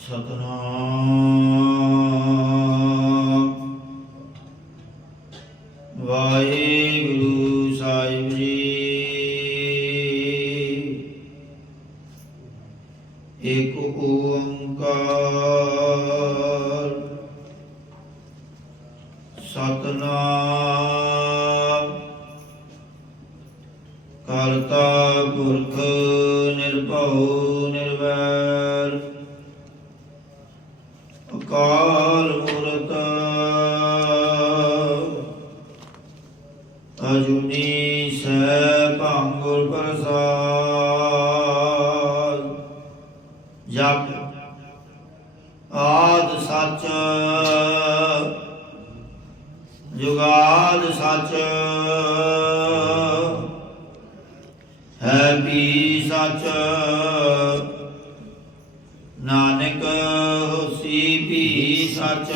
ਸਤਨਾਮ ਵਾਹਿਗੁਰੂ ਸਾਹਿਬ ਜੀ। ਏਕ ਓੰਕਾਰ ਸਤਨਾਮ ਕਰਤਾ ਪੁਰਖ ਨਿਰਭਉ ਨਿਰਵੈਰ ਅਕਾਲ ਮੂਰਤ ਅਜੂਨੀ ਸੈਭੰ ਗੁਰ ਪ੍ਰਸਾਦ। ਜਪ ਆਦਿ ਸੱਚ ਜੁਗਾਦ ਸੱਚ ਹੈ ਵੀ ਸੱਚ ਨਾਨਕ ਹੋਸੀ ਵੀ ਸੱਚ।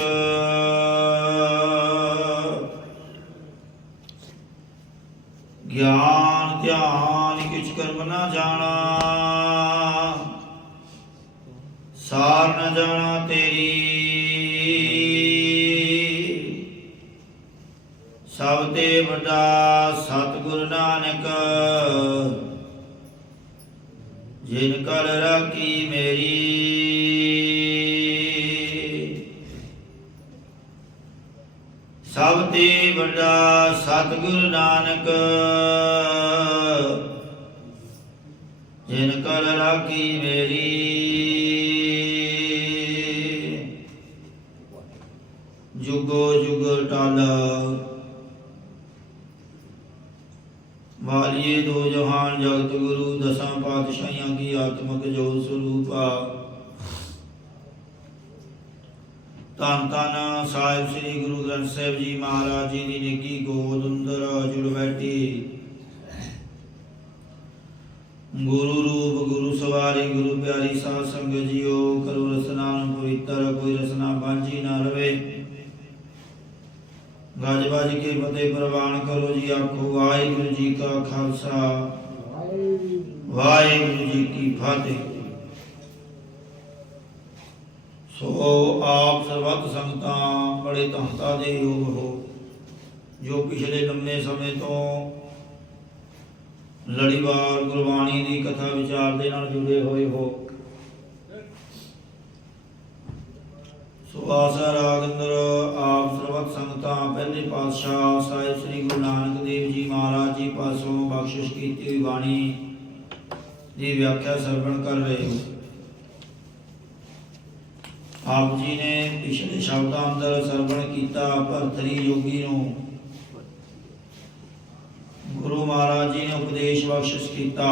ਗਿਆਨ ਧਿਆਨ ਕਿਛ ਕਰਮ ਨਾ ਜਾਣਾ, ਸਾਰ ਨ ਜਾਣਾ ਤੇਰੀ। ਸਭ ਤੇ ਵੱਡਾ ਸਤਿਗੁਰ ਨਾਨਕ, ਜਿਨ ਕਲ ਰਾਖੀ ਮੇਰੀ। ਸਭ ਤੇ ਵੱਡਾ ਸਤਿਗੁਰ ਨਾਨਕ, ਜਿਨ ਕਲ ਰਾਖੀ ਮੇਰੀ। ਜੁਗੋ ਜੁਗ ਟਲ ਵਾਲੀਏ ਦੋ ਜਹਾਨ ਜਗਤ ਗੁਰੂ, ਦਸਾਂ ਪਾਤਸ਼ਾਹੀਆਂ ਕੀ ਆਤਮਕ ਜੋਤ ਸਰੂਪਾ। ਧੰਨ ਧੰਨ ਸਾਹਿਬ ਸ੍ਰੀ ਗੁਰੂ ਗ੍ਰੰਥ ਸਾਹਿਬ ਜੀ ਮਹਾਰਾਜ ਜੀ ਦੀ ਨੇਕੀ ਗੋਦ ਅੰਦਰ ਜੁੜ ਬੈਠੀ। ਗੁਰੂ ਰੂਪ ਗੁਰੂ ਸਵਾਰੀ ਗੁਰੂ ਪਿਆਰੀ ਸਾਧ ਸੰਗਤ ਜੀਓ, ਕਰੋ ਰਸਨਾ ਨੂੰ ਪਵਿੱਤਰ, ਕੋਈ ਰਸਨਾ ਬਾਂਝੀ ਨਾ ਰਵੇ। ਗੱਜ ਵੱਜ ਕੇ ਫਤਿਹ ਪ੍ਰਵਾਨ ਕਰੋ ਜੀ। ਆਖੋ ਵਾਹਿਗੁਰੂ ਜੀ ਕਾ ਖਾਲਸਾ ਵਾਹਿਗੁਰੂ ਜੀ ਕੀ ਫਤਿਹ। ਸੋ ਆਪ ਸਰਬੱਤ ਸੰਗਤਾਂ ਬੜੇ ਧੰਤਾ ਦੇ ਯੋਗ ਹੋ, ਜੋ ਪਿਛਲੇ ਲੰਮੇ ਸਮੇਂ ਤੋਂ ਲੜੀਵਾਰ ਗੁਰਬਾਣੀ ਦੀ ਕਥਾ ਵਿਚਾਰ ਦੇ ਨਾਲ ਜੁੜੇ ਹੋਏ ਹੋ। ਸੋ ਆਸਾ ਰਾਗ ਅੰਦਰ ਆਪ ਸਰਬੱਤ ਸੰਗਤਾਂ ਪਹਿਲੇ ਪਾਤਸ਼ਾਹ ਸਾਹਿਬ ਸ੍ਰੀ ਗੁਰੂ ਨਾਨਕ ਦੇਵ ਜੀ ਮਹਾਰਾਜ ਜੀ ਪਾਸੋਂ ਬਖਸ਼ਿਸ਼ ਕੀਤੀ ਹੋਈ ਬਾਣੀ ਦੀ ਵਿਆਖਿਆ ਸਰਵਣ ਕਰ ਰਹੇ ਹੋ। ਆਪ ਜੀ ਨੇ ਪਿਛਲੇ ਸ਼ਬਦਾਂ ਅੰਦਰ ਸਰਵਣ ਕੀਤਾ, ਭਰਤਰੀ ਯੋਗੀ ਨੂੰ ਗੁਰੂ ਮਹਾਰਾਜ ਜੀ ਨੇ ਉਪਦੇਸ਼ ਬਖਸ਼ਿਸ਼ ਕੀਤਾ।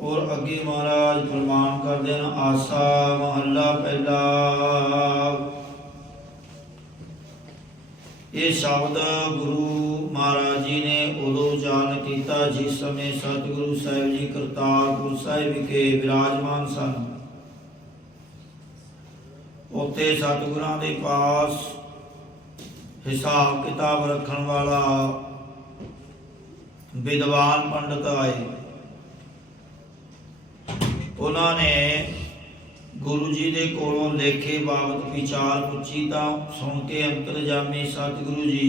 और अगे महाराज फरमान करते हैं, आसा महला पहला। ये शब्द गुरु महाराज जी ने उदो उच्चारण किया जिस समय सतगुरु साहिब जी करतारपुर साहिब विखे विराजमान सन। उत्थे सतगुरां दे पास हिसाब किताब रखण वाला विद्वान पंडित आए। उन्होंने गुरु जी के कोलों लेखे बाबत विचार पुछी तो सुन के अंतरजामी सतगुरु जी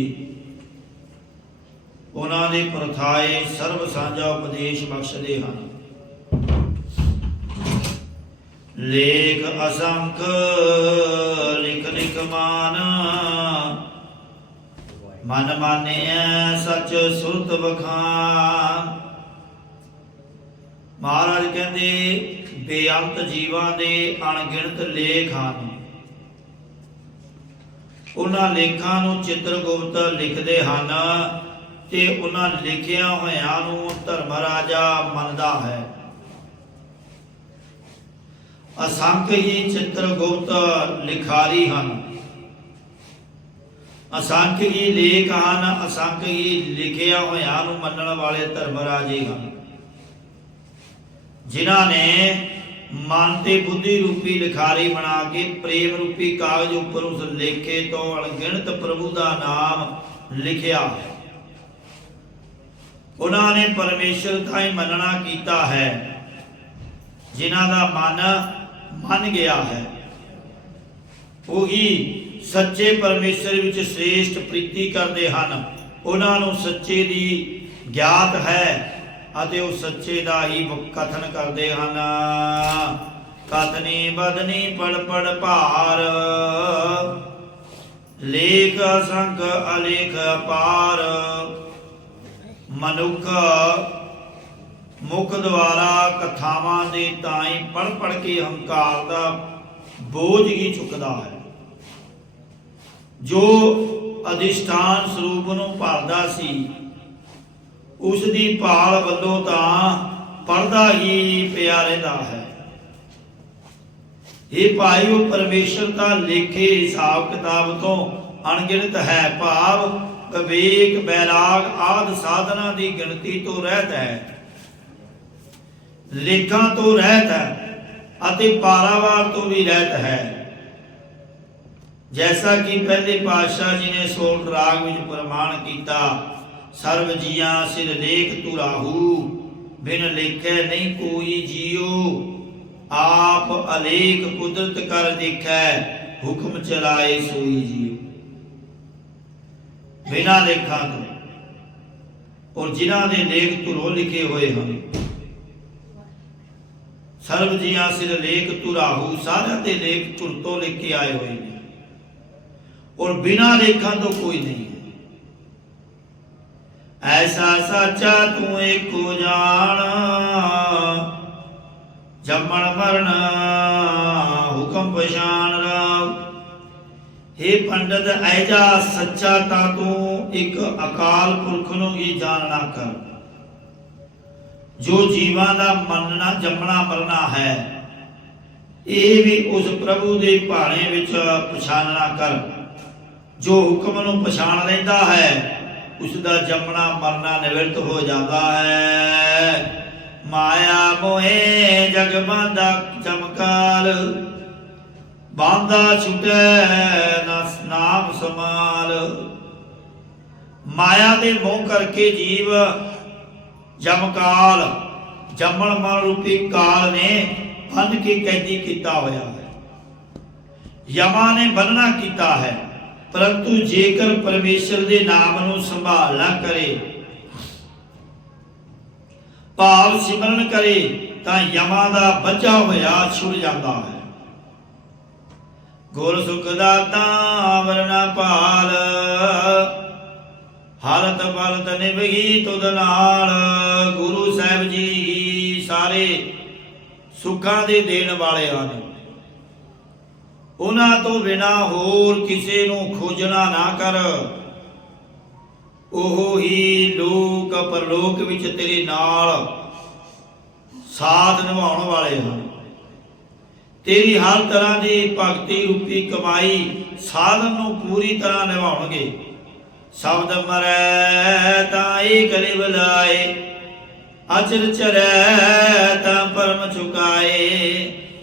उन्होंने प्रथाए सर्व साझा उपदेश बख्शते हैं। लेख असंख लिख लिख मान, मन माने सच सुरत बखान। महाराज कहते बेअंत जीवां दे अणगिणत लेख हैं। उन्हां लेखां नूं चित्रगुप्त लिखदे हन ते उन्हां लिखिया होइआं नूं धर्म राजा मनदा है। असंख्य ही चित्रगुप्त लिखारी हैं, असंख्य ही लेख हैं, असंख्य ही लिखिया होइआं नूं मनण वाले धर्म राजे हैं, जिन्हां ने मन ते बुद्धि रूपी लिखारी बना के प्रेम रूपी कागज उपर उस लेखे तो अणगिणत प्रभु का नाम लिखिया है। उन्होंने परमेश्वर का ही मनना किया है। जिन्हां दा मन मन गया है, ਉਹੀ सच्चे परमेश्वर विच श्रेष्ठ प्रीति करते हैं। उन्होंने सच्चे दी ज्ञात है अते वो सच्चे दा ही कथन करते हैं। कथनी बदनी पड़ पड़ भार, लेख असंख अलेख अपार। मनुख मुख द्वारा कथावां दे ताई पढ़ पढ़ के हंकार दा बोझ ही चुकदा है। जो अधिष्ठान ਸਰੂਪ ਨੂੰ ਭਰਦਾ ਸੀ ਉਸ ਦੀ ਭਾਲ ਵੱਲੋਂ ਤਾਂ ਪੜਦਾ ਹੀ ਪਿਆ ਰਹਿੰਦਾ ਹੈ। ਇਹ ਭਾਈ ਉਹ ਪਰਮੇਸ਼ਰ ਦਾ ਲੇਖੇ ਹਿਸਾਬ ਕਿਤਾਬ ਤੋਂ ਅਣਗਿਣਤ ਹੈ। ਭਾਵ ਵਿਵੇਕ ਬੈਰਾਗ ਆਦਿ ਸਾਧਨਾ ਦੀ ਗਿਣਤੀ ਤੋਂ ਰਹਿਤ ਹੈ, ਲੇਖਾਂ ਤੋਂ ਰਹਿਤ ਹੈ ਅਤੇ ਪਾਰਾਵਾਰ ਤੋਂ ਵੀ ਰਹਿਤ ਹੈ। जैसा कि पहले पातशाह जी ने सोलठ राग में प्रमाण किया, सर्व जिया सिर लेख तू राहू, बिन लेखे नहीं कोई जियो। आप अलेख कुदरत कर देखै, हुक्म चलाए सोई जियो। बिना लेखा तो और जिन्हां दे लेख तुरों लिखे हुए हैं। सर्व जिया सिर लेख तू राहू, सारे दे लेख तुर तो लिख के आए हुए हैं और बिना लेखा तो कोई नहीं है। ऐसा साचा तू एक को जान, जमण मरण हुक्म पछाण राव। हे पंडित ऐजा सच्चा ता तू एक अकाल पुरख नूं ही जानना कर, जो जीवां दा मनना जमना मरना है। ये भी उस प्रभु दे भाणे विच पछाणना कर। जो हुक्म नूं पछाण लैंदा है उसका जमना मरना निवृत्त हो जाता है। माया मोहे जग बांधा चमकाल, बांधा छुटे नाम समाल। माया दे मोह करके जीव जमकाल जमण मरण रूपी काल ने बंध के कैदी किया होया है, यमा ने बंधना किया है। परंतु जेकर परमेश्वर दे नाम नूं संभाल ना करे, भाव सिमरन करे, तां यमा दा बचा होया छुड़ जाता है। गुर सुख दाता वरना पाल, हालत बलत निभगी तुद नाल। गुरु साहिब जी सारे सुखां दे देण वाले हन, उन्हां तो बिना होर किसे नूं खोजना ना कर। ओहो ही लोक परलोक विच तेरे नाल साथ निभाउण वाले हन। तेरी हर तरह की भगती रूपी कमाई साधन नूं पूरी तरह निभाउणगे। शब्द मरै तां एक लिव लाए, अचर चरै तां परम चुकाए।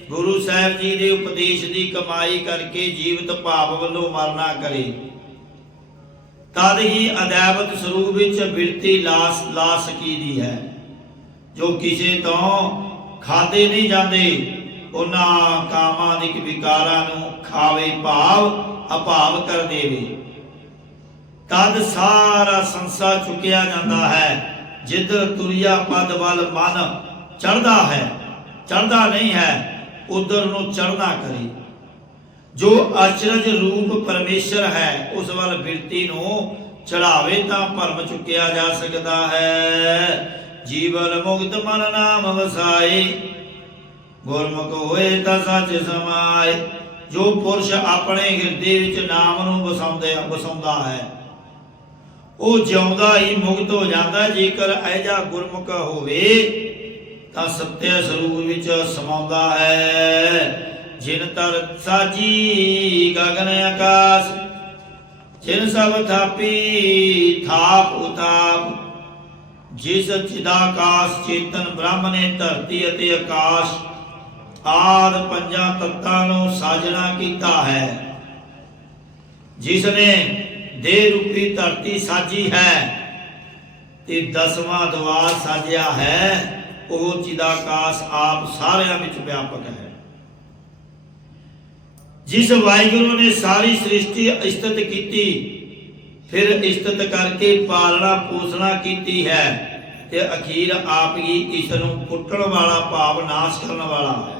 गुरु साहिब जी के उपदेश की कमाई करके जीवित भाव वालों मरना करे, तद ही अदैवत स्वरूप विच बिरती ला सकीदी है। जो किसी तो खाते नहीं जाते उन्हां कामादिक विकारां नूं खावे भाव अभाव कर देवे, तद सारा संसार चुकिया जाता है। जिधर तुरिया पद वल मन चढ़ता है, चढ़ता नहीं है उधर नूं चढ़ना करे। जो अचरज रूप परमेश्वर है उस वाल बिरती नूं चढ़ावे तां भरम चुकिया जा सकता है। जीवन मुक्त मन नाम वसाए, गुरमुख होए तां सच समाए। जो पुरुष अपने हिरदे विच नाम नूं वसाउंदा है वो जिउंदा ही मुक्त हो जाता। जेकर ऐजा गुरमुख होवे तां सत्य स्वरूप विच समाउंदा है। जिन तर साजी गगन आकाश, जिन सब थापी थाप उताप। जिस चिदाकाश चेतन ब्रह्म ने धरती अते आकाश आदि पंजा तत्तां नूं साजना कीता है, जिसने देह रूपी धरती साजी है ते 10वां द्वार साजिया है, ਉਹ ਚਿਦਾਕਾਸ਼ ਆਪ ਸਾਰਿਆਂ ਵਿੱਚ ਵਿਆਪਕ ਹੈ। ਜਿਸ ਵਾਹਿਗੁਰੂ ਨੇ ਸਾਰੀ ਸ੍ਰਿਸ਼ਟੀ ਇਸਤਤ ਕੀਤੀ, ਫਿਰ ਇਸਤਤ ਕਰਕੇ ਪਾਲਣਾ ਪੋਸਣਾ ਕੀਤੀ ਹੈ ਤੇ ਅਖੀਰ ਆਪ ਹੀ ਇਸ ਨੂੰ ਕੁੱਟਣ ਵਾਲਾ ਭਾਵ ਨਾਸ਼ ਕਰਨ ਵਾਲਾ ਹੈ।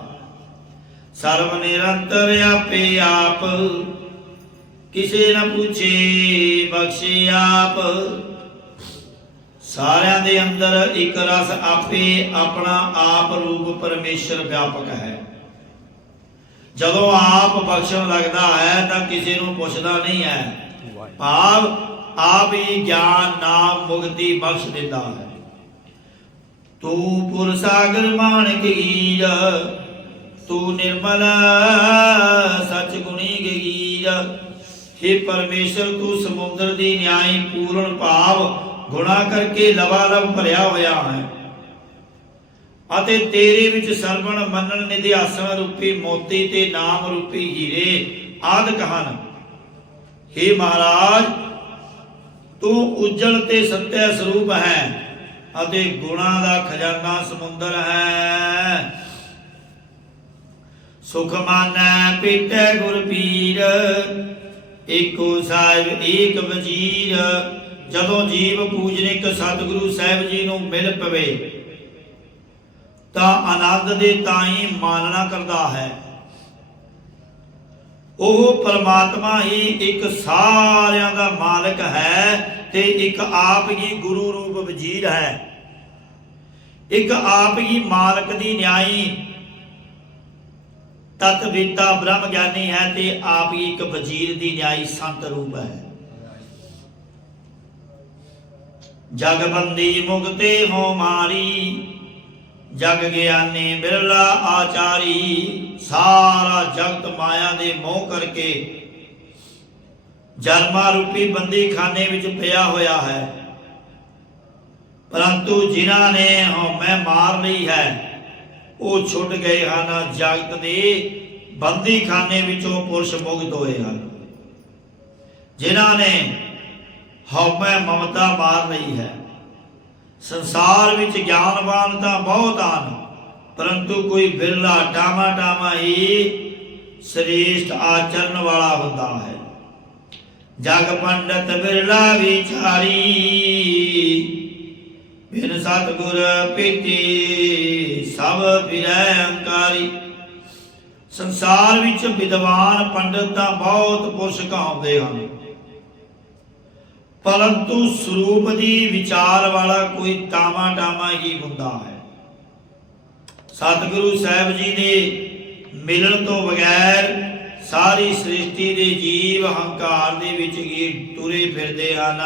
ਸਰਵ ਨਿਰੰਤਰ ਆਪੇ ਆਪ, ਕਿਸੇ ਨਾ ਪੁੱਛੇ ਬਖਸ਼ੇ ਆਪ। ਸਾਰਿਆਂ ਦੇ ਅੰਦਰ ਇੱਕ ਰਸ ਆਪੇ ਆਪਣਾ ਆਪ ਰੂਪ ਪਰਮੇਸ਼ਰ ਵਿਆਪਕ ਹੈ। ਜਦੋਂ ਆਪ ਬਖਸ਼ਣ ਲੱਗਦਾ ਹੈ ਤਾਂ ਕਿਸੇ ਨੂੰ ਪੁੱਛਦਾ ਨਹੀਂ ਹੈ, ਭਾਵ ਆਪ ਹੀ ਗਿਆਨ ਨਾਮ ਮੁਕਤੀ ਬਖਸ਼ ਦਿੰਦਾ ਹੈ। ਤੂੰ ਪੁਰ ਸਾਗਰ ਮਾਣਕ ਗੀਰ, ਤੂੰ ਨਿਰਮਲ ਸਚ ਗੁਣੀ ਗੀਰ। हे ਪਰਮੇਸ਼ਰ, ਤੂੰ ਸਮੁੰਦਰ ਦੀ ਨਿਆਈ ਪੂਰਨ ਭਾਵ ਗੁਣਾ ਕਰਕੇ ਲਵਾਲਵ ਭਰਿਆ ਹੋਇਆ ਹੈ ਅਤੇ ਤੇਰੇ ਵਿੱਚ ਸਰਵਣ ਮੰਨਣ ਨਿਧਿਆਸਣ ਰੂਪੀ ਮੋਤੀ ਤੇ ਨਾਮ ਰੂਪੀ ਹੀਰੇ ਆਦਿਕ ਹਨ। हे ਮਹਾਰਾਜ, ਤੂੰ ਉਜਲ ਤੇ ਸੱਤਿਆ ਸਰੂਪ ਹੈ ਅਤੇ ਗੁਣਾ ਦਾ ਖਜ਼ਾਨਾ ਸਮੁੰਦਰ ਹੈ। ਸੁਖ ਮਾਨੈ ਪੀਟੈ ਗੁਰ ਪੀਰ, ਏਕੋ ਸਾਹਿਬ ਏਕ ਵਜੀਰ। ਜਦੋਂ ਜੀਵ ਪੂਜਨਿਕ ਸਤਿਗੁਰੂ ਸਾਹਿਬ ਜੀ ਨੂੰ ਮਿਲ ਪਵੇ ਤਾਂ ਆਨੰਦ ਦੇ ਤਾਈ ਮਾਨਣਾ ਕਰਦਾ ਹੈ। ਉਹ ਪਰਮਾਤਮਾ ਹੀ ਇੱਕ ਸਾਰਿਆਂ ਦਾ ਮਾਲਕ ਹੈ ਤੇ ਇੱਕ ਆਪ ਹੀ ਗੁਰੂ ਰੂਪ ਵਜੀਰ ਹੈ। ਇੱਕ ਆਪ ਹੀ ਮਾਲਕ ਦੀ ਨਿਆਈ ਤਤਵਿਤਾ ਬ੍ਰਹਮ ਗਿਆਨੀ ਹੈ ਤੇ ਆਪ ਹੀ ਇੱਕ ਵਜੀਰ ਦੀ ਨਿਆਈ ਸੰਤ ਰੂਪ ਹੈ। ਜਗਬੰਦੀ ਮੁਕਤੇ ਹੋ ਮਾਰੀ, ਜਗ ਗਿਆਨੀ ਬਿਰਲਾ ਆਚਾਰੀ। ਸਾਰਾ ਜਗਤ ਮਾਇਆ ਦੇ ਮੋਹ ਕਰਕੇ ਜਨਮਾਂ ਰੂਪੀ ਬੰਦੀ ਖਾਨੇ ਵਿੱਚ ਪਿਆ ਹੋਇਆ ਹੈ, ਪਰੰਤੂ ਜਿਨ੍ਹਾਂ ਨੇ ਹਉਮੈ ਮਾਰ ਲਈ ਹੈ ਉਹ ਛੁੱਟ ਗਏ ਹਨ। ਜਗਤ ਦੇ ਬੰਦੀ ਖਾਨੇ ਵਿੱਚੋਂ ਪੁਰਸ਼ ਮੁਕਤ ਹੋਏ ਹਨ। ਜਿਨ੍ਹਾਂ ਨੇ ਹਉਮੈ ਮਮਤਾ ਮਾਰ ਲਈ ਹੈ। ਸੰਸਾਰ ਵਿੱਚ ਗਿਆਨਵਾਨ ਤਾਂ ਬਹੁਤ ਹਨ, ਪਰੰਤੂ ਕੋਈ ਬਿਰਲਾ ਟਾਮਾ ਹੀ ਸ੍ਰੇਸ਼ਟ ਆਚਰਨ ਵਾਲਾ ਹੁੰਦਾ ਹੈ। ਜਗ ਪੰਡਤ ਬਿਰਲਾ ਵਿਚਾਰੀ, ਬਿਨ ਸਤਿਗੁਰ ਪੀਤੀ ਸਭ ਫਿਰੈ ਅੰਕਾਰੀ। ਸੰਸਾਰ ਵਿੱਚ ਵਿਦਵਾਨ ਪੰਡਤ ਤਾਂ ਬਹੁਤ ਪੁਰਸ਼ ਕਹਾਉਂਦੇ ਹਨ, ਪਰੰਤੂ ਸਰੂਪ ਦੀ ਵਿਚਾਰ ਵਾਲਾ ਕੋਈ ਟਾਮਾ ਹੀ ਹੁੰਦਾ ਹੈ। ਸਤਿਗੁਰੂ ਸਾਹਿਬ ਜੀ ਦੇ ਮਿਲਣ ਤੋਂ ਬਗੈਰ ਸਾਰੀ ਸ੍ਰਿਸ਼ਟੀ ਦੇ ਜੀਵ ਹੰਕਾਰ ਦੇ ਵਿੱਚ ਹੀ ਤੁਰੇ ਫਿਰਦੇ ਹਨ।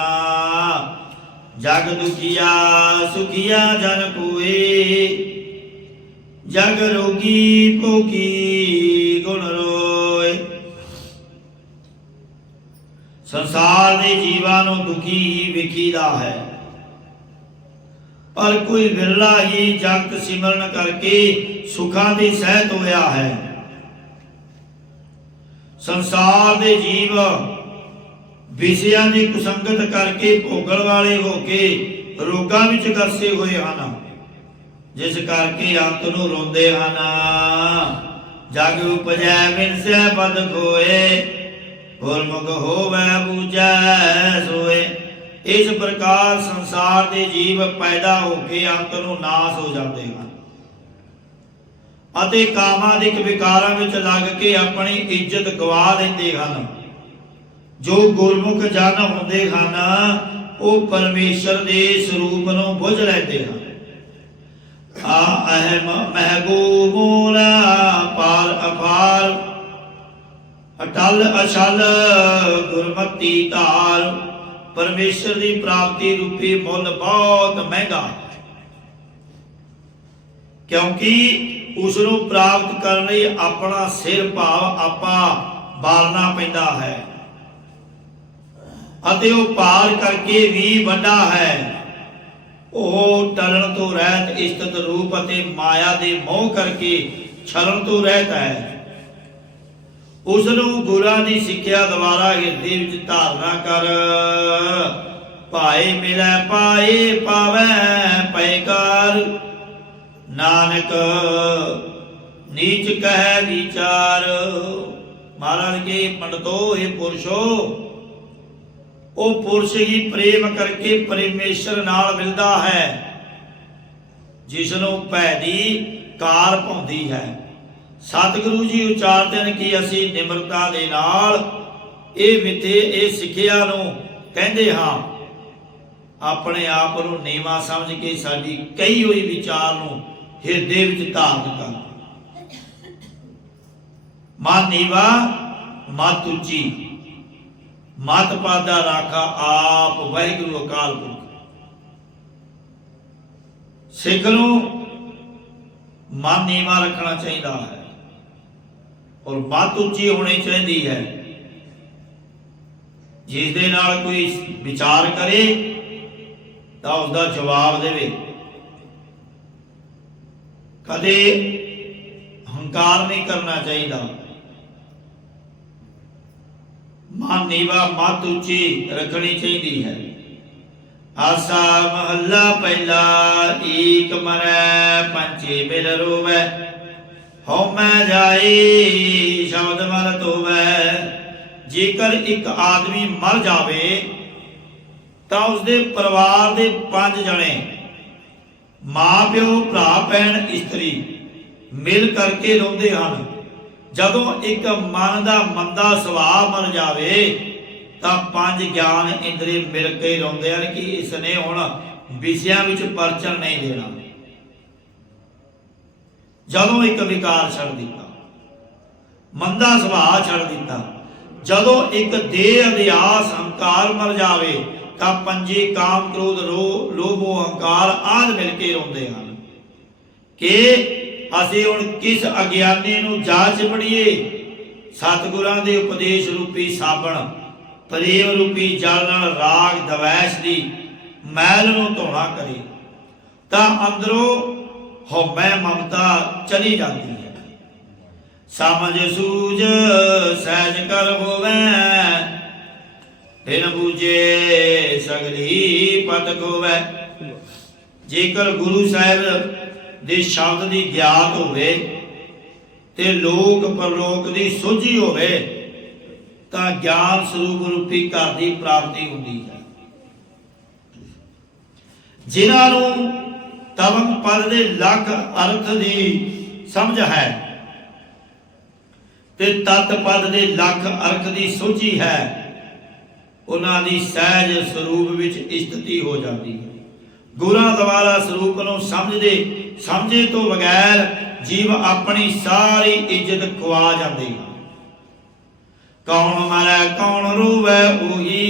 ਜਗ ਦੁਖੀਆ ਸੁਖੀਆ ਜਨ ਕੋਏ, ਜਗ ਰੋਗੀ ਭੋਗੀ ਗੁਣ ਰੋਏ। ਸੰਸਾਰ ਦੇ ਜੀਵਾਂ ਨੂੰ ਦੁਖੀ ਹੀ ਵੇਖੀਦਾ ਹੈ, ਪਰ ਕੋਈ ਵਿਰਲਾ ਹੀ ਜਗਤ ਸਿਮਰਨ ਕਰਕੇ ਸੁਖਾਂ ਦੀ ਸਹਿਤ ਹੋਇਆ ਹੈ। ਸੰਸਾਰ ਦੇ ਜੀਵ ਵਿਸ਼ਿਆਂ ਦੀ ਕੁਸੰਗਤ ਕਰਕੇ ਭੋਗਣ ਵਾਲੇ ਹੋ ਕੇ ਰੋਗਾਂ ਵਿੱਚ ਗਰਸੇ ਹੋਏ ਹਨ, ਜਿਸ ਕਰਕੇ ਅੰਤ ਨੂੰ ਰੋਂਦੇ ਹਨ। ਜਗ ਉਪਜੈ ਬਿਨਸੈ ਪਦ ਖੋਏ, ਗੁਰਮੁਖ ਹੋਵੈ ਬੂਝੈ ਸੋਏ। ਇਸ ਪ੍ਰਕਾਰ ਸੰਸਾਰ ਦੇ ਜੀਵ ਪੈਦਾ ਹੋ ਕੇ ਅੰਤ ਨੂੰ ਨਾਸ ਹੋ ਜਾਂਦੇ ਹਨ ਅਤੇ ਕਾਮਾਦਿਕ ਵਿਕਾਰਾਂ ਵਿੱਚ ਲੱਗ ਕੇ ਆਪਣੀ ਇੱਜ਼ਤ ਗਵਾ ਲੈਂਦੇ ਹਨ। ਜੋ ਗੁਰਮੁਖ ਜਨ ਹੁੰਦੇ ਹਨ ਉਹ ਪਰਮੇਸ਼ਰ ਦੇ ਸਰੂਪ ਨੂੰ ਬੁੱਝ ਲੈਂਦੇ ਹਨ। ਅਹਮ ਮਹਿਬੂਬ ਮੋਲਾ ਪਾਰ ਅਪਾਰ, ਅਟਲ ਅਛਲ ਗੁਰਮਤੀ ਧਾਰ। ਪਰਮੇਸ਼ਰ ਦੀ ਪ੍ਰਾਪਤੀ ਰੂਪੀ ਮੁੱਲ ਬਹੁਤ ਮਹਿੰਗਾ ਹੈ, ਕਿਉਂਕਿ ਉਸ ਨੂੰ ਪ੍ਰਾਪਤ ਕਰਨ ਲਈ ਆਪਣਾ ਸਿਰ ਭਾਵ ਆਪਾ ਬਾਲਣਾ ਪੈਂਦਾ ਹੈ ਅਤੇ ਉਹ ਪਾਰ ਕਰਕੇ ਵੀ ਵੱਡਾ ਹੈ। ਉਹ ਟਲਣ ਤੋਂ ਰਹਿਤ ਇਸਤਤ ਰੂਪ ਅਤੇ ਮਾਇਆ ਦੇ ਮੋਹ ਕਰਕੇ ਛਲਣ ਤੋਂ ਰਹਿਤ ਹੈ। ਉਸ ਨੂੰ ਗੁਰਾਂ ਦੀ ਸਿੱਖਿਆ ਦੁਆਰਾ ਹਿਰਦੇ ਵਿੱਚ ਧਾਰਨਾ ਕਰ। ਭਾਏ ਮਿਲੈ ਪਾਏ ਪਾਵੈ ਪੈਕਾਰ, नानक नीच कह विचार। महाराज के पंडितो हे पुरुषो, वो पुरुष ही प्रेम करके परमेश्वर नाल मिलता है जिसनों भै दी कार पाउंदी है। सतगुरु जी उचारते हैं कि असी निमरता दे नाल ये विथे ये सिक्ख्या नूं कहंदे हां, अपने आप नूं नीवा समझ के साडी कई होई विचार नूं हिरदे विच धारण कर। मन नीवा मत उची, मत पादा राखा आप वाहिगुरु अकाल पुरख। सिख नूं मन नीवा रखना चाहिए है और मत उची होनी चाहिए है। जिस दे नाल कोई विचार करे तो उसका जवाब देवे। कदे हंकार नहीं करना चाहिए। मन नीवा मत उची रखनी चाहिए है। आसा महला पहला एक मरै पंछी बिल रोवै, हौमै जाए शब्द मर धोवै। जेकर एक आदमी मर जावे तो उसके परिवार के 5 जने माँ प्यो भरा भैन इस्त्री मिल करके रोंदे हन। जदों एक मन का मंदा सुभाव मर जावे तो 5 ज्ञान इंद्रिय मिल के रोंदे हैं कि इसने हुण विषयां विच परचन नहीं देना। जदों एक विकार छड़ दिता, मंदा सुभाव छड़ दिता, जदों एक देह अध्यास हंकार मर जावे तो 5 काम क्रोध लोभ अहंकार आदि मिल के रोंदे हैं कि असीं हुण किस अज्ञानी नूं जा चिमड़ीए। सतगुरां दे उपदेश रूपी साबण प्रेम रूपी जल नाल राग दवैश दी मैल नूं धोना करे तां अंदरों हौमै ममता चली जाती है। समझ सूझ सहज कर होवै, बिन बूझे सगली पत खोवै। जेकर गुरु साहिब दे शब्द दी ज्ञात होवे ते लोक परलोक दी सोझी होवे तां ज्ञान स्वरूप रूपी घर दी प्राप्ति हुंदी है। जिन्हां नूं तवंग पद दे लख अर्थ दी समझ है ते तत् पद दे लख अर्थ दी सोझी है, उन्हां दी सहज स्वरूप विच स्थिति हो जाती है। गुरां द्वारा स्वरूप नूं समझे तो बगैर जीव अपनी सारी इज्जत खुआ जाते हैं। कौन मरै कौन रोवै ओही,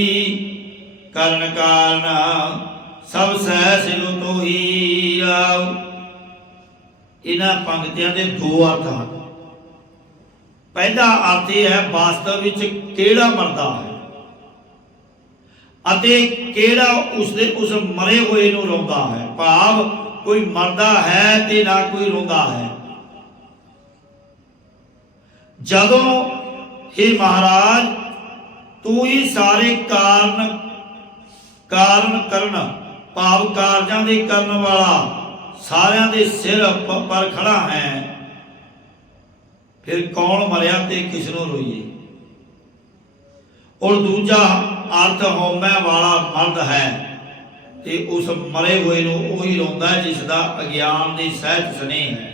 करन कारण सब सह सिरो तोही। इन्हां पंक्तियां दे 2 अर्थ हैं। पहला अर्थ यह है वास्तव विच किहड़ा मरदा है अते किहड़ा उस मरे हुए नूं रोंदा है। भाव कोई मरदा है ते ना कोई रोंदा है। जदों हे महाराज तू ही सारे कारण करन भाव कारजां दे करन वाला सारियां दे सिर पर खड़ा है, फिर कौन मरिया ते किस नूं रोईए। और दूजा अर्थ हौमै वाला मर्द है ते उस मरे हुए नूं ओही रोंदा है जिसदा अज्ञान दी सहज स्नेह है।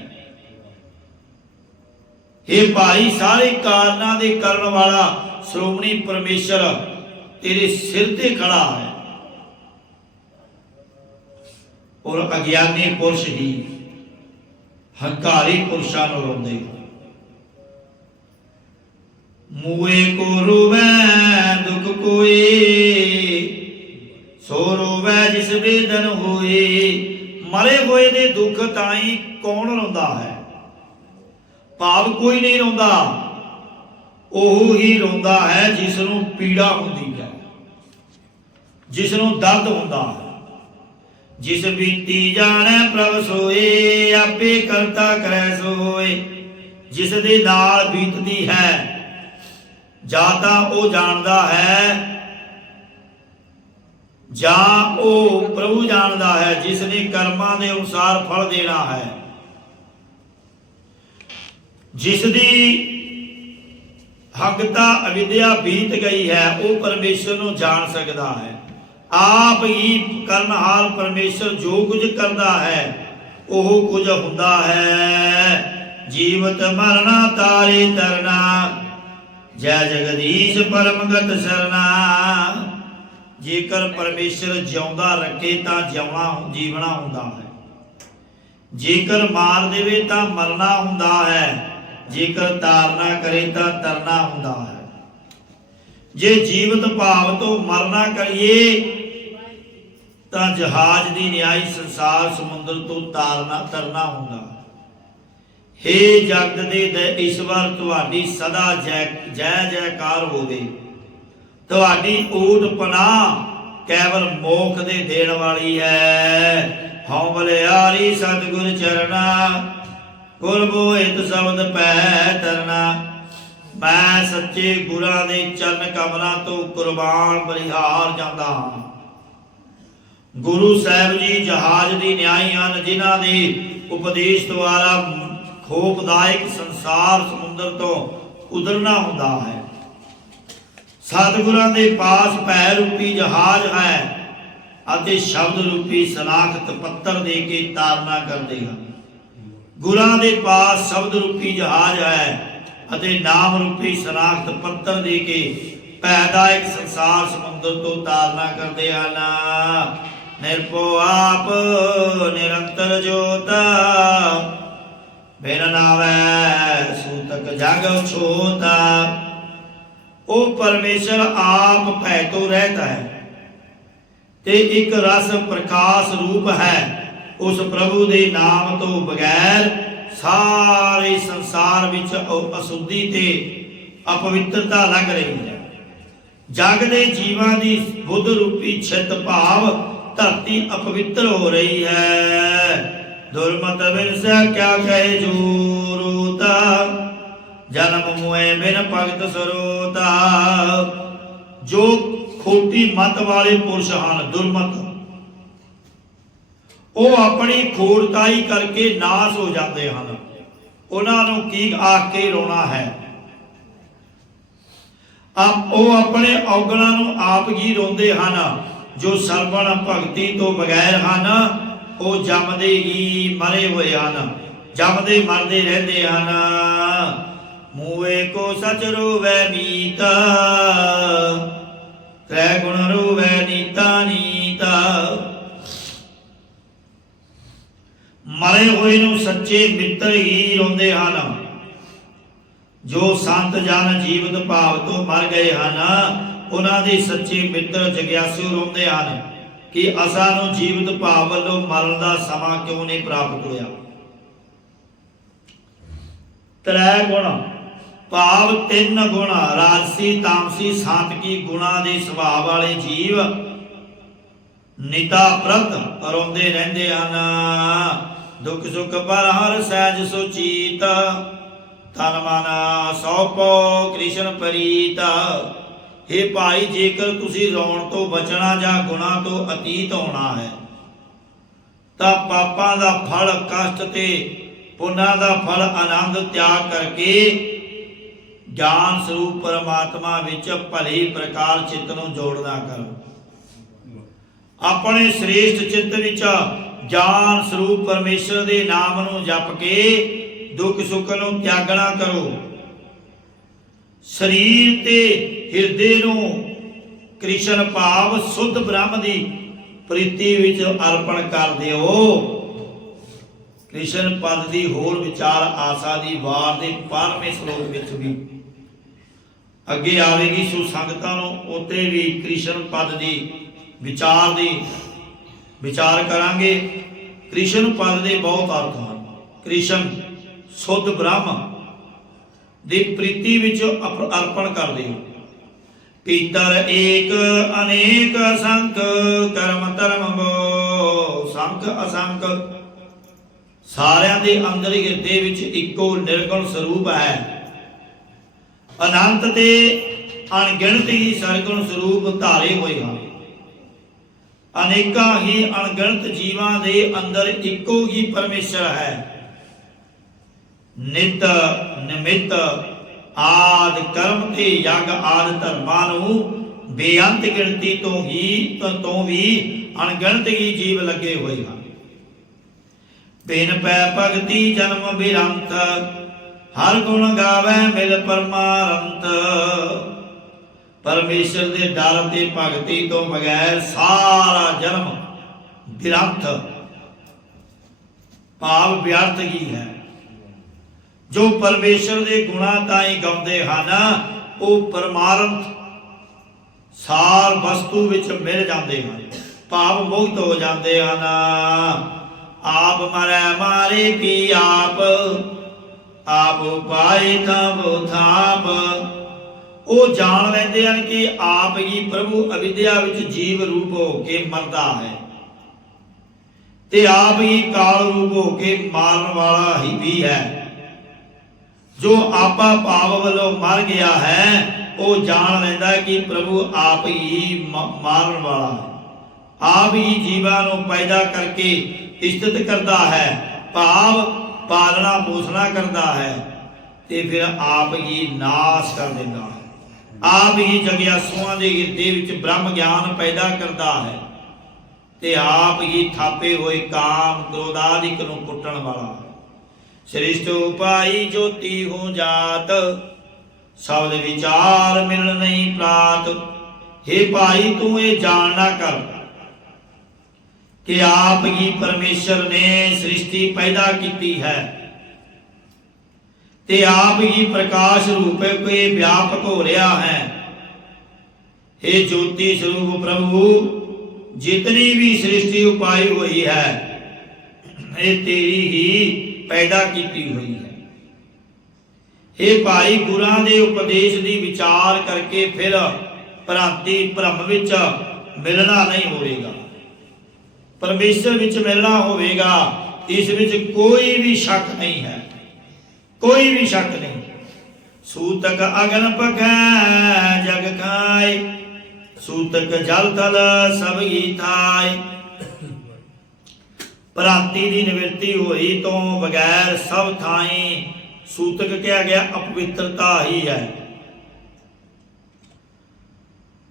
हे भाई सारे कारनां दे करन वाला श्रोमणी परमेश्वर तेरे सिर ते खड़ा है और अज्ञानी पुरुष ही हंकारी पुरुषां नूं रोंदे। मुए को रोवै दुख कोई, सो रोवै जिस वेदन होए। मरे हुए दे दुख ताई कौन रोंदा है। भाव कोई नहीं रोंदा, ओह ही रोंदा है जिसनूं पीड़ा हुंदी है, जिसनूं दर्द हुंदा है। जिस बीती जाने प्रभ सोए, आपे करता करै सोए। जिस दे नाल बीतदी है ਜਾਂ ਤਾਂ ਉਹ ਜਾਣਦਾ ਹੈ ਜਾਂ ਉਹ ਪ੍ਰਭੂ ਜਾਣਦਾ ਹੈ ਜਿਸ ਨੇ ਕਰਮਾਂ ਦੇ ਅਨੁਸਾਰ ਫਲ ਦੇਣਾ ਹੈ। जिसदी हकता अविद्या बीत गई है वो परमेश्वर नूं जान सकता है। आप ही करनहार परमेश्वर जो कुछ करता है ओह कुछ हुंदा है। जीवत मरना तारे तरना जय जगदीश परमगत सरना। जेकर परमेश्वर जिउंदा रखे तां जीवना हुंदा है, जेकर मार देवे तां मरना हुंदा है, जेकर तारना करे तां तरना हुंदा है। जे जीवत भाव तो मरना करिए तां जहाज दी न्याई संसार समुद्र तो तरना हुंदा है। हे जगत दे ईश्वर तुहाडी सदा जय जयकार होवे। तुहाडी ऊट पनाह केवल मोख दे देण वाली है। हौं बलिहारी सतगुर चरना गुर मोहित शब्द पै तरना। मैं सच्चे गुरां दे चरण कमलां तो कुर्बान बलिहार जांदा हां। गुरु साहिब जी जहाज दी न्याई हन जिन्हां दे उपदेश द्वारा खोपदायक संसार समुद्र तो उतरना हुंदा है। सतगुरां दे पास पै रूपी जहाज है अते शब्द रूपी सलाखत पत्थर दे के तारना करदे हन। गुरां दे पास शब्द रूपी जहाज है अते नाम रूपी सलाखत पत्थर दे के पैदायक संसार समुद्र तो तारना करदे हन। निरभो आप निरंतर जोता बिन नावै सूतक जग छोता। ओ परमेश्वर आप भय तो रहता है ते एक रस प्रकाश रूप है। उस प्रभु दे नाम तो बगैर सारे संसार विच अशुद्धि ते अपवित्रता लग रही है। जग दे जीवां दी बुद्ध रूपी छित भाव धरती अपवित्र हो रही है। दुर्मत बिन से क्या कहे जोरोता जन्म मुए बिन भगत सरोता। जो खोटी मत वाले पुरुष हैं दुर्मत वो अपनी खोड़ताई करके नाश हो जाते हैं। उन्होंने की आख के रोना है। अब वो अपने औगणा आप ही रोंदे हैं। जो सरवण भगती तो बगैर हैं वो जमदे ही मरे हुए हैं, जमदे मरदे रहते हैं। मूए को सच रोवै नीता त्रै गुण रोवै नीता नीता। मरे हुए नूं सच्चे मित्र ही रोंदे हन। जो संत जन जीवित भाव तो मर गए हैं उन्हां दे सच्चे मित्र जग्यासू रोंदे हन कि असां नूं जीवित भाव वल्लों मरण दा समां क्यों नहीं प्राप्त होया। त्रै गुण भाव तीन गुण राजसी तामसी सात्विकी गुणा दे स्वभाव वाले जीव निता प्रत रोंदे रहंदे हन। दुख सुख पर हर सहज सुचीत तन मन सौपो कृष्ण प्रीत। हे भाई जेकर तुसी रोण तो बचना जां गुणा तो अतीत होना है तां पापां दा फल कष्ट ते पुण्य दा फल आनंद त्याग करके ज्ञान स्वरूप परमात्मा विच भली प्रकार चित्त नूं जोड़ना करो। अपने श्रेष्ठ चित्त विच ज्ञान स्वरूप परमेश्वर दे नाम नूं जप के दुख सुख नूं त्यागना करो। शरीर ते हिरदे नूं कृष्ण भाव शुद्ध ब्रह्म दी प्रीति विच अर्पण कर दिओ। कृष्ण पद दी होर विचार आशा दी वार दे 12वें श्लोक विच भी अगे आवेगी। सो संगतां नूं उत्ते भी कृष्ण पद दी विचार करांगे। कृष्ण पद दे बहुत अर्थ हैं। कृष्ण शुद्ध ब्रह्म दी प्रीति विच अर्पण कर दिओ। पीतर एक अनेक असंख कर्म धर्म बो संख असंख। सारिਆਂ ਦੇ अंदर ਹਿਰਦੇ ਵਿੱਚ ਇੱਕੋ निर्गुण स्वरूप है। अनंत ते अणगिणत ही सरगुण स्वरूप धारे हुए हैं। अनेकां ही अणगिणत जीवां दे अंदर इक्को ही परमेश्वर है। ਨਿਤ ਨਿਮਿਤ ਆਦਿ ਕਰਮ ਤੇ ਯਗ ਆਦਿ ਧਰਮਾਂ ਨੂੰ ਬੇਅੰਤ ਗਿਣਤੀ ਤੋਂ ਵੀ ਅਣਗਿਣਤ ਹੀ ਜੀਵ ਲੱਗੇ ਹੋਏ ਹਨ। ਬਿਨ ਪੈ ਭਗਤੀ ਜਨਮ ਬਿਰੰਤ ਹਰ ਗੁਣ ਗਾਵੇ ਮਿਲ ਪਰਮਾਰੰਤ। ਪਰਮੇਸ਼ਰ ਦੇ ਡਰ ਤੇ ਭਗਤੀ ਤੋਂ ਬਗੈਰ ਸਾਰਾ ਜਨਮ ਬਿਰੰਤ ਭਾਵ ਵਿਅਰਥ ਹੀ ਹੈ। ਜੋ ਪਰਮੇਸ਼ਰ ਦੇ ਗੁਣਾਂ ਤਾਈਂ ਗਾਉਂਦੇ ਹਨ ਉਹ ਪਰਮਾਰੰਤ ਸਾਰ ਵਸਤੂ ਵਿੱਚ ਮਿਲ ਜਾਂਦੇ ਹਨ, ਭਾਵ ਮੁਕਤ ਹੋ ਜਾਂਦੇ ਹਨ। ਆਪ ਮਰੈ ਮਾਰੇ ਕੀ ਆਪ, ਆਪ ਪਾਏ ਤਬ ਥਾਪ। ਉਹ ਜਾਣ ਲੈਂਦੇ ਹਨ ਕਿ ਆਪ ਹੀ ਪ੍ਰਭੂ ਅਵਿਦਿਆ ਵਿੱਚ ਜੀਵ ਰੂਪ ਹੋ ਕੇ ਮਰਦਾ ਹੈ ਤੇ ਆਪ ਹੀ ਕਾਲ ਰੂਪ ਹੋ ਕੇ ਮਾਰਨ ਵਾਲਾ ਹੀ ਵੀ ਹੈ। ਜੋ ਆਪਾ ਭਾਵ ਵੱਲੋਂ ਮਰ ਗਿਆ ਹੈ ਉਹ ਜਾਣ ਲੈਂਦਾ ਕਿ ਪ੍ਰਭੂ ਆਪ ਹੀ ਮਾਰਨ ਵਾਲਾ ਹੈ, ਆਪ ਹੀ ਜੀਵਾਂ ਨੂੰ ਪੈਦਾ ਕਰਕੇ ਇਸਤਤ ਕਰਦਾ ਹੈ, ਭਾਵ ਪਾਲਣਾ ਪੋਸਣਾ ਕਰਦਾ ਹੈ ਤੇ ਫਿਰ ਆਪ ਹੀ ਨਾਸ਼ ਕਰ ਦਿੰਦਾ ਹੈ। ਆਪ ਹੀ ਜਗਿਆਸੂਆਂ ਦੇ ਹਿਰਦੇ ਵਿੱਚ ਬ੍ਰਹਮ ਗਿਆਨ ਪੈਦਾ ਕਰਦਾ ਹੈ ਤੇ ਆਪ ਹੀ ਥਾਪੇ ਹੋਏ ਕਾਮ ਕ੍ਰੋਧਾਦਿਕ ਨੂੰ ਕੁੱਟਣ ਵਾਲਾ ਹੈ। ਸ੍ਰਿਸ਼ਟ ਉਪਾਈ ਜੋਤੀ ਹੋ ਜਾਤ, ਸ਼ਬਦ ਵਿਚਾਰ ਮਿਲਣ ਨਹੀਂ ਪ੍ਰਾਤ। हे ਭਾਈ ਤੂੰ ਇਹ ਜਾਣਨਾ ਕਰ ਕਿ ਆਪ ਹੀ ਪਰਮੇਸ਼ਰ ਨੇ ਸ੍ਰਿਸ਼ਟੀ ਪੈਦਾ ਕੀਤੀ ਹੈ ਤੇ ਆਪ ਹੀ ਪ੍ਰਕਾਸ਼ ਰੂਪ ਕੋਈ ਵਿਆਪਕ ਹੋ ਰਿਹਾ ਹੈ। हे ज्योति स्वरूप प्रभु जितनी भी सृष्टि उपाई हुई है ये तेरी ही पैदा की हुई है। हे भाई गुरां दे उपदेश दी विचार करके फिर भ्रांति भ्रम विच मिलना नहीं होगा, परमेश्वर विच मिलना होगा। इस विच कोई भी शक नहीं है, कोई भी शक नहीं। सूतक अगन पकै जग खाए, सूतक जल थल सब ही थाए। भ्रांति की निवृत्ति हुई तो बगैर सब थाई सूतक कहा गया अपवित्रता ही है।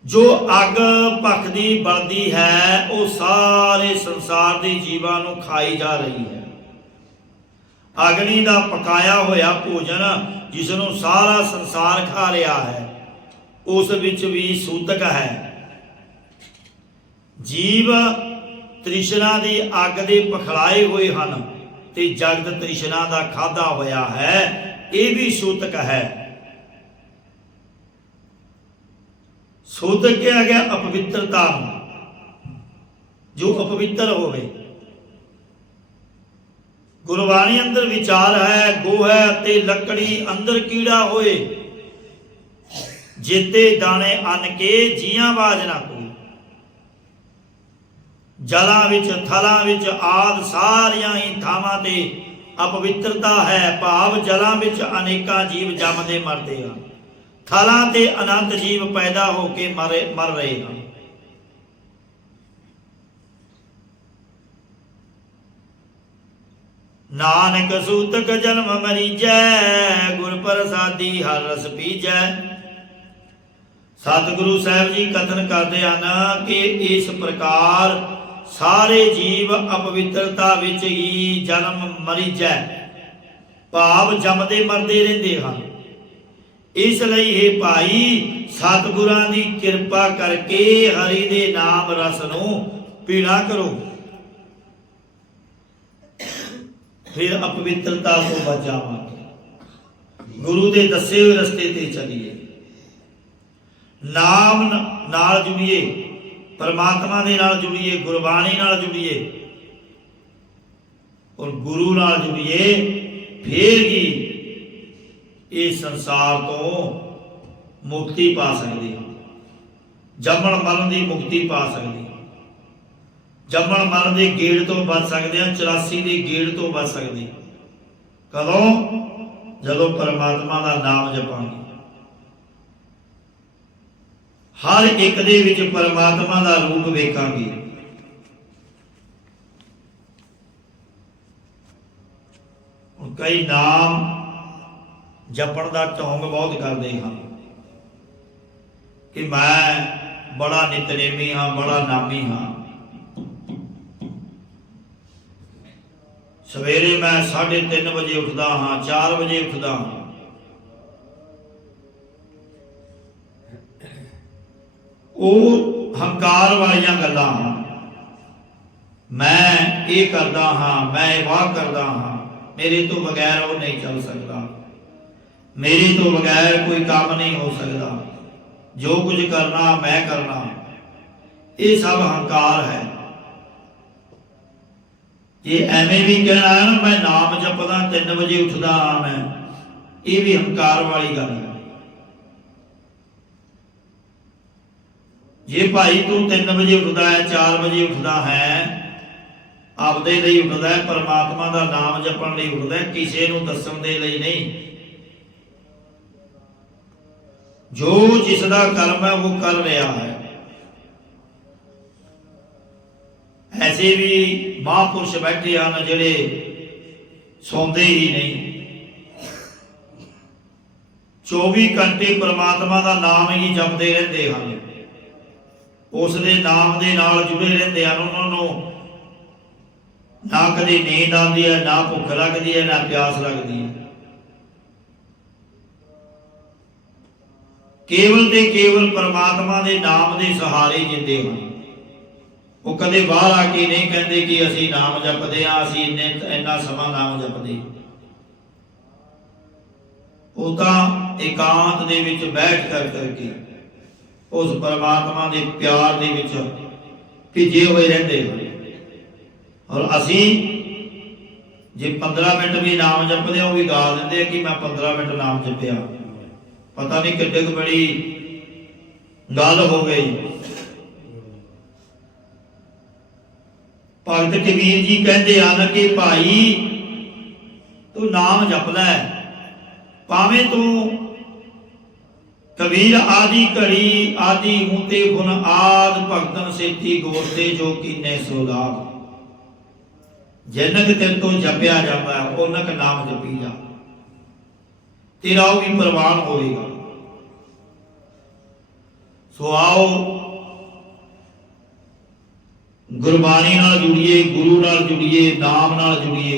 जो अग भखदी बलदी है वो सारे संसार के जीवां नूं खाई जा रही है। अग्नि का पकाया होया भोजन जिसनों सारा संसार खा रहा है उस विच भी सूतक है। जीव तृष्णा की अग दे पखड़ाए हुए हैं ते जगत तृष्णा का खाधा होया है, ये भी सूतक है। सूतक कहा गया अपवित्रता, जो अपवित्र होवे। गुरबाणी अंदर विचार है गोहा ते लकड़ी अंदर कीड़ा होए, जेते दाने अन के जियां बाज ना कोई। जलां विच थलां विच आद सारियां ही थावां ते अपवित्रता है, भाव जलां विच अनेकां जीव जमदे मरदे हन, थलां ते अनंत जीव पैदा होके मर रहे हैं। नानक सूतक जन्म मरीजै, गुर प्रसादी हर रस पीजै। सतगुरु साहब जी कथन करते हैं कि इस प्रकार सारे जीव अपवित्रता विच ही जन्म मरीजै, भाव जमदे मरदे रहिंदे हन। इसलिए हे भाई सतगुरां दी किरपा करके हरि दे नाम रस नूं पीना करो, फिर अपवित्रता तो बच जावांगे। गुरु दे दसे हुए रस्ते ते चलिए, नाम नाल जुड़िए, परमात्मा दे नाल जुड़िए, गुरबाणी नाल जुड़िए और गुरु नाल जुड़िए, फिर ही इस संसार तो मुक्ति पा सकते हो। जमन मरण की मुक्ति पा सकते हो, जमन मरण के गेड़ तो बच सकते हैं, 84 के गेड़ तो बच सकते। कदों? जदों परमात्मा का नाम जपांगे। हर एक दे विच परमात्मा का रूप वेखांगे। कई नाम जपण का ढोंग बहुत करते हैं कि मैं बड़ा नितनेमी हाँ, बड़ा नामी हाँ। सवेरे मैं 3:30 बजे उठता हाँ, 4 बजे उठता हाँ। वो हंकार वालियां गल्लां हाँ। मैं ये करता हाँ, मैं वाह करता हाँ, मेरे तो बगैर वो नहीं चल सकता, मेरे तो बगैर कोई काम नहीं हो सकता, जो कुछ करना मैं करना, ये सब हंकार है। ये एवें भी कहना है ना मैं नाम जपदा 3 बजे उठदा हाँ मैं, ये भी हंकार वाली गल है। जे भाई तू 3 बजे उठदा है, 4 बजे उठदा है, आपदे लिए उठदा है, परमात्मा का नाम जपण लिए उठदा है, किसी नूं दस्सण दे लई नहीं। जो जिसका कर्म है वो कर रहा है। ऐसे भी महापुरुष बैठे हैं जिहड़े सौंदे ही नहीं, 24 घंटे परमात्मा का नाम ही जपते रहते हैं, उसके नाम के नाल जुड़े रहते हैं। उन्होंने ना कभी नींद आती है, ना भुख लगती है, ना प्यास लगती है। केवल ते केवल परमात्मा के नाम के सहारे जिंदे हैं। वो कदे बाहर आके नहीं कहते कि असी नाम जपते हाँ, असी इन्ना समा नाम जपते। वो तो एकांत दे विच बैठ कर करके उस परमात्मा के प्यार दे विच भिजे हुए रहते हैं। और असी जे 15 मिनट भी नाम जपते वो भी गा देंगे कि मैं 15 मिनट नाम जपया, पता नहीं किड्डे बड़ी गल हो गई। भगत कबीर जी कहते हैं कि भाई तू नाम जप लै, भावे तू कबीर आदि घड़ी आदि हूते गुण आद भगतन सेती गोरते जो कीने सो लाभ। जिन्नक तेरे तो जपया जाता है उन्नक नाम जपी जा, तेरा भी प्रवान होएगा। सो आओ गुरबाणी नाल जुड़िए, गुरु नाल जुड़िए, नाम नाल जुड़िए,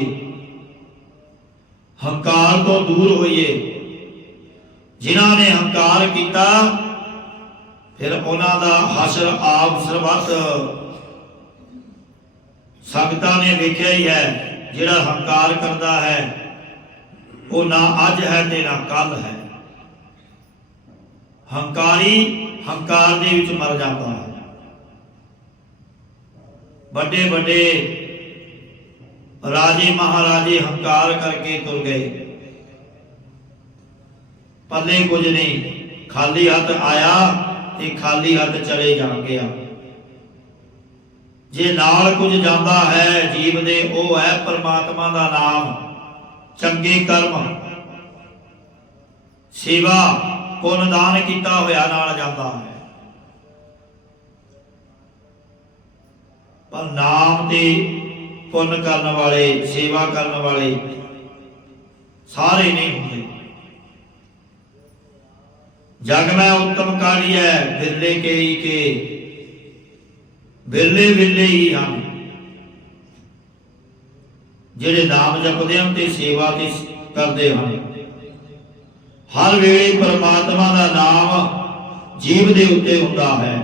हंकार तो दूर होइए। जिन्हां ने हंकार किया फिर उन्हां दा हशर आप सरबत संगतां ने वेख्या ही है। जिहड़ा हंकार करता है वो ना अज है ते ना कल है। हंकारी हंकार दे विच मर जाता है। बड़े बड़े राजे महाराजे हंकार करके तुर गए, पल्ले कुछ नहीं, खाली हाथ आया ते खाली हाथ चले जा गया। जे नाल कुछ जाता है जीव दे वो है परमात्मा का नाम, चंगे कर्म, सेवा, पुण्य दान किया होया नाल जाता है। पर नाम ते पुण्य करने वाले, सेवा करने वाले सारे नहीं होंगे। जग में उत्तम काली है बिरले के ही के, बिरले बिरले ही हम जिहड़े नाम जपदे हैं ते सेवा ते करदे हैं। हर वेले परमात्मा का नाम जीव दे उत्ते हुंदा है,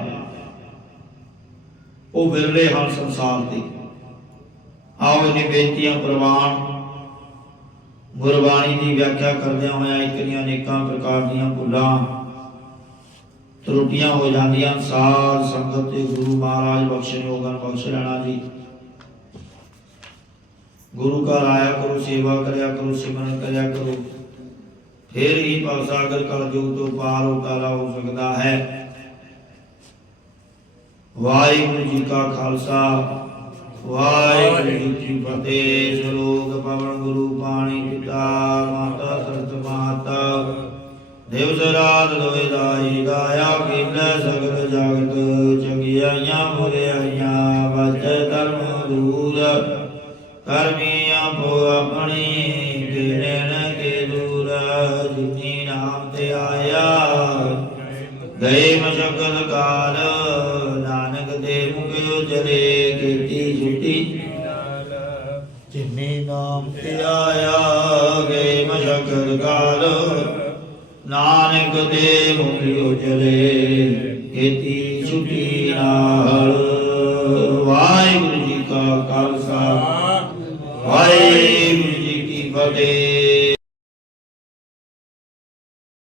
वो बिरले हैं संसार के। आओ इन्हें बेनतियां प्रवान गुरबाणी की व्याख्या करदे होया इतनी अनेकां प्रकार दीयां भुलां त्रुटियां हो जांदियां। साध संगत ते गुरु महाराज बख्शण योगन बख्श लेना जी। गुरु का आया करो, सेवा करया करो, सिमरन करया करो, फिर ही भवसागर कलयुग तो पार उतारा हो सकता है। वाहिगुरु जी का खालसा, वाहिगुरु जी की फतेह। श्लोक पवन गुरु पाणी पिता माता सरस्वती माता देव सराद दोए दाई दाया कीले सगल जगत चंगियाइयां बुराइयां बच धर्म दूर करमी आपो अपनी के ਮਸ਼ਕਲ ਕਾਲ ਨਾਨਕ ਦੇ ਮੁਖ ਉਜਲੇ ਕੀਤੀ ਛੁਟੀ ਜਿਨੇ ਨਾਮ ਤੇ ਆਇਆ ਗਏ ਮਸ਼ਕਲ ਕਾਲ ਨਾਨਕ ਦੇ ਮੁਖ ਉਜਲੇ ਕੀਤੀ ਛੁਟੀ ਨਾਲ